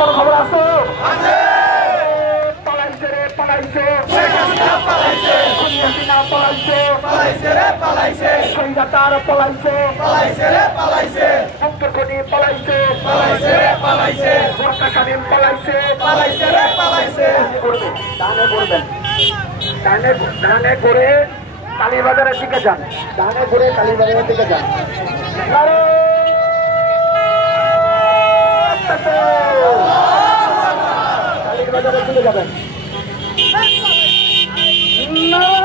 কোনো খবর আছে? পালাইছে রে পালাইছে, পালাইছে রে পালাইছে, সৈরাচার পালাইছে, পালাইছে রে পালাইছে, মুক্তখনি পালাইছে, পালাইছে রে পালাইছে, গোর্খা স্বাধীন পালাইছে, পালাইছে রে পালাইছে। ডানে করবেন, ডানে করে কালীবাজারের দিকে যান, ডানে করে কালীবাজারের দিকে যান। কালীবাজারের দিকে যাবেন। নারায়ণ